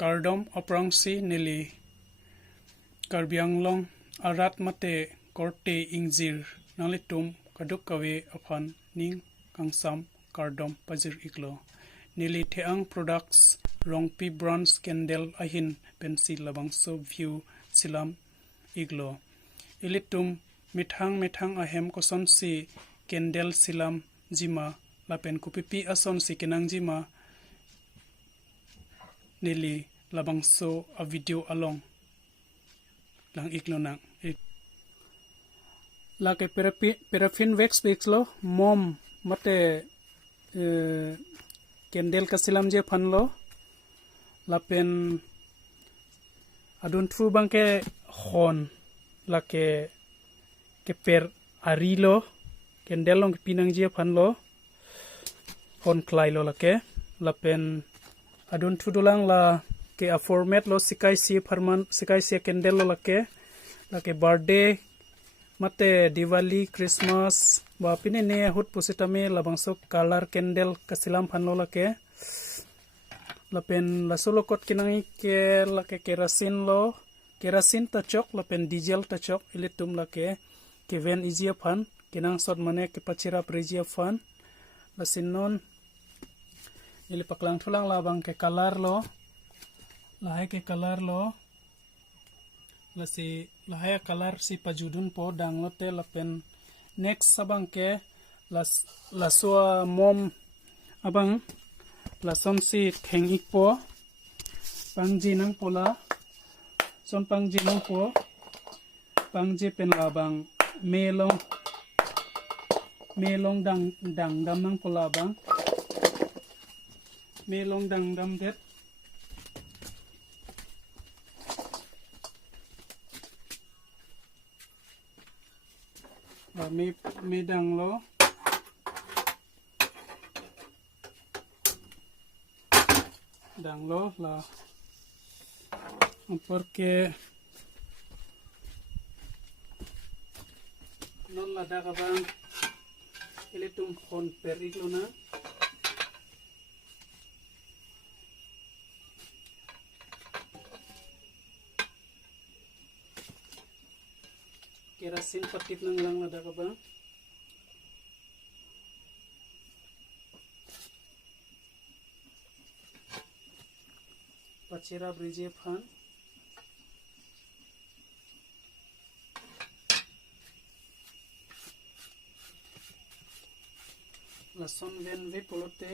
Kardom aprangsi nili Karbianglong arat mate korte ingjir nalitum kaduk kawe afan ning kangsam Kardom pajir iklo nili theang products rongpi bronze candle ahin pensi labangso view silam iglo ilitum mithang ahem koson si candle silam jima lapen kupipi ason si kenang jima nili labangso a video along lang iklo nang lake paraffin wax lo mom mate candle kasilam je phanlo lapen adun thu bangke hon lake keper arilo candle long pinang je phanlo hon klai lo lake lapen adun thu dolang la ke a format lo sikai si candle lo lake birthday mate Diwali Christmas ba pine ne hut pusitame labangso color candle kasilam phanlo lake lapen lasolo kot kinangi ke lake kerasin tachok lapen diesel tachok ilitum lake keven izia phan kinang sot mane ke pachira prejia phan lasinon ili paklang thulang labang ke color lo lahe ke color lo lasi lahaya color si pajudun po danglote lapen next sabang ke lasua mom abang lason si thengik po pangji nang pola son pangji nang po pangji pen labang melong dang dam nang pola bang melong dang dam det me dang lo la porque non la daga bang ilitum kon periglo na kerasin patip nang lang ada ka ba pachira brije phan lason ven ve polote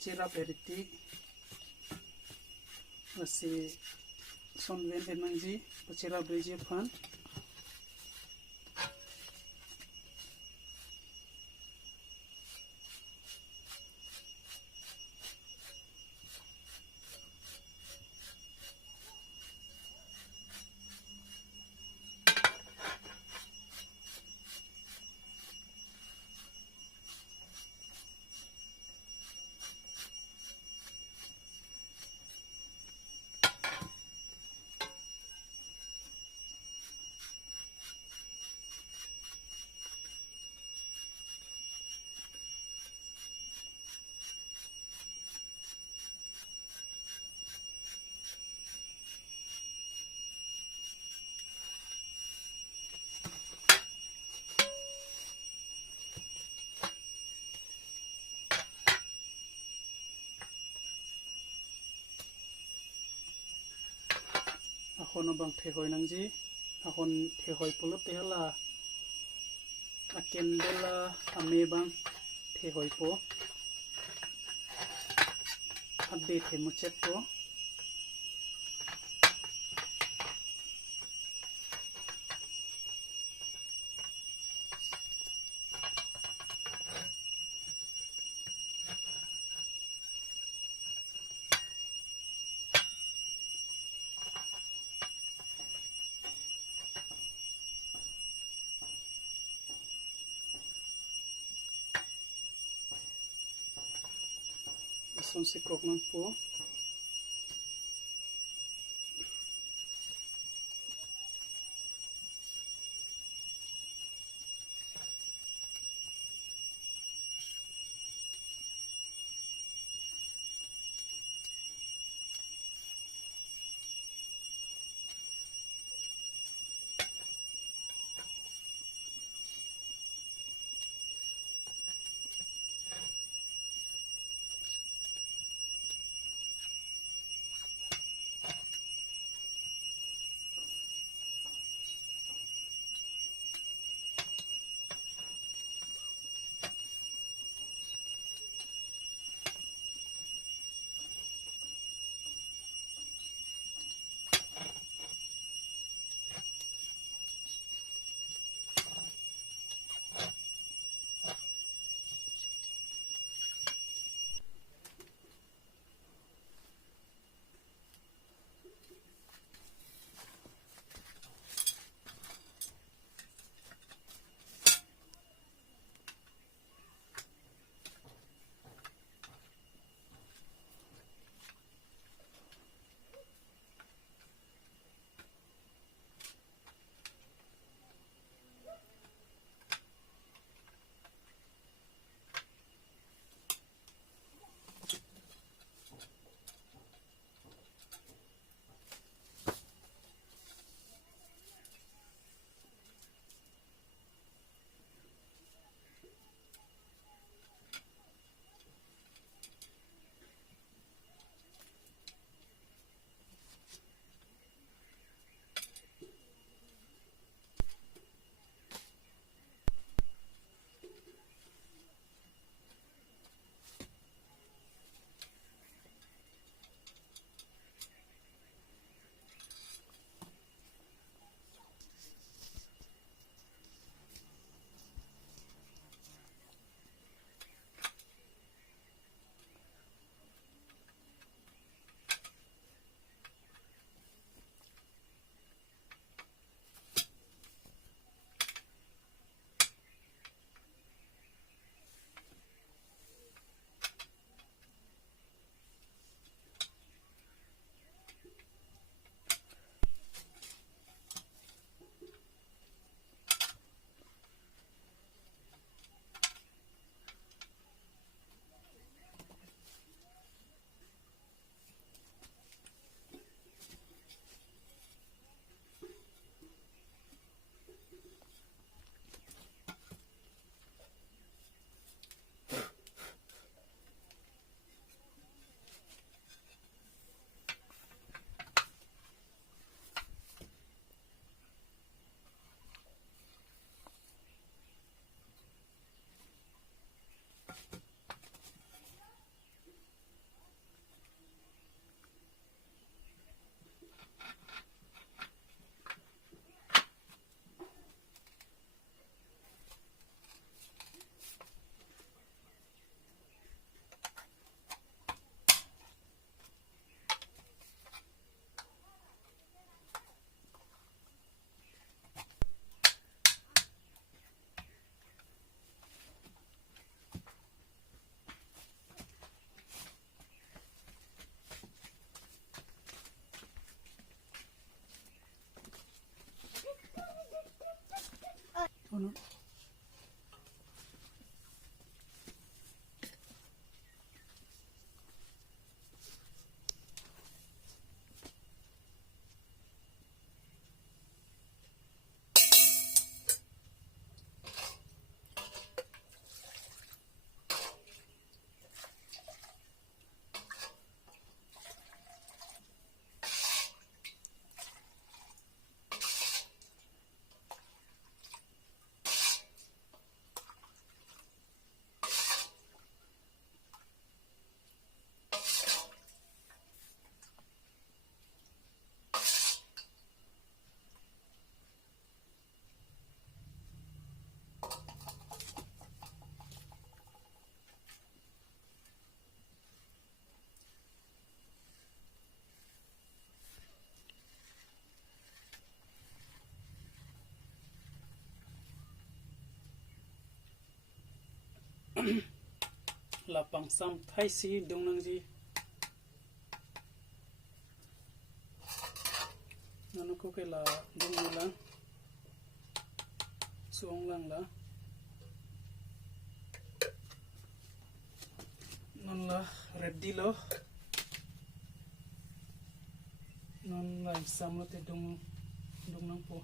chira periti lasi son ven enangji pachira brije phan akon bang thehoi nangji akon thehoi polo tehla akendela ame bang thehoi po abbe themuchet po son si kok nang po Ano? Lapang sam thai si dong nang ji nanu ko ke la dong la suong lang la non la ready lo non la sam lo te dong nang po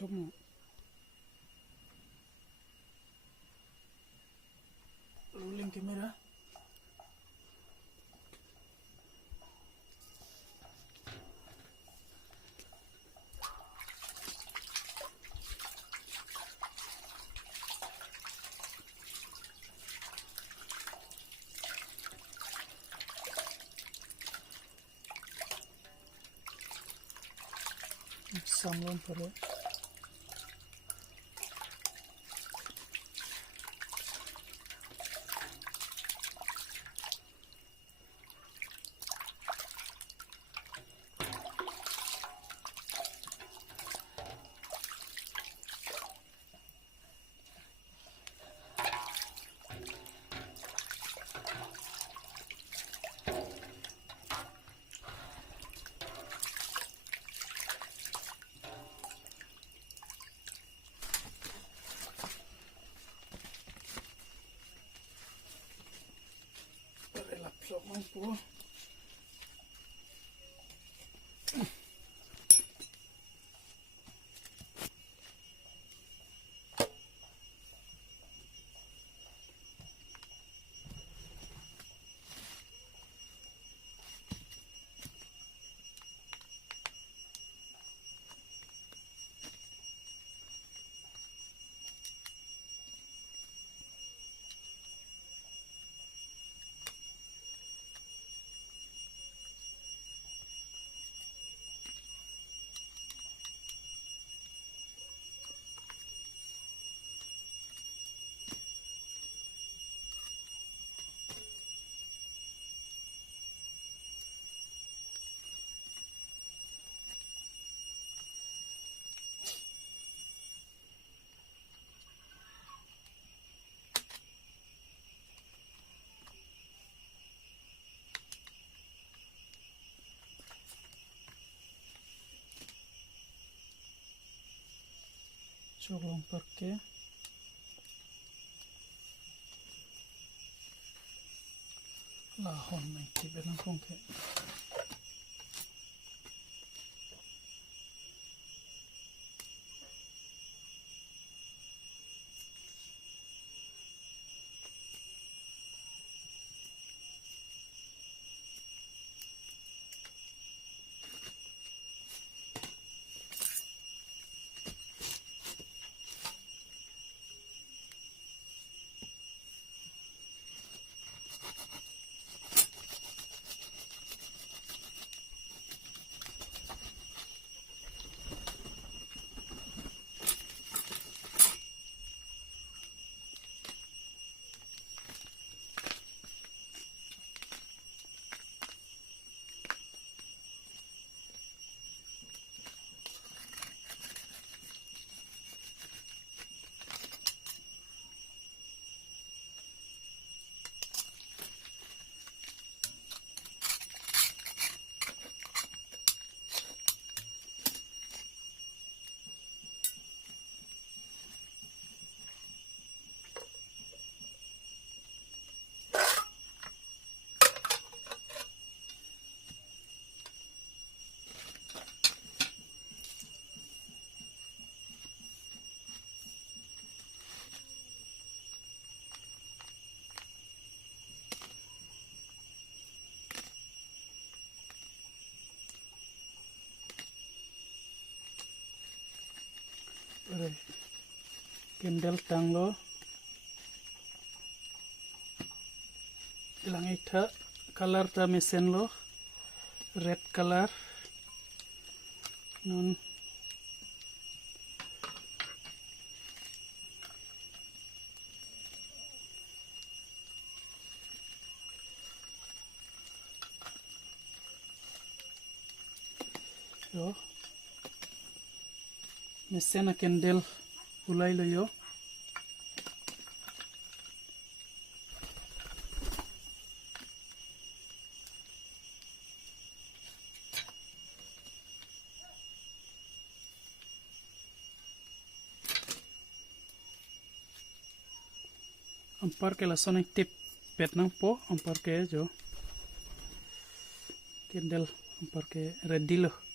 stop mo rolling camera samlon pare Sobrang po. Solong perke lahon mai ki belang kongke candle tang lo ilang ita color ta mesen lo red color non yo mesen a candle ulai lo yo ampar ke la sonic tip pet nang po ampar ke jo candle ampar ke ready lo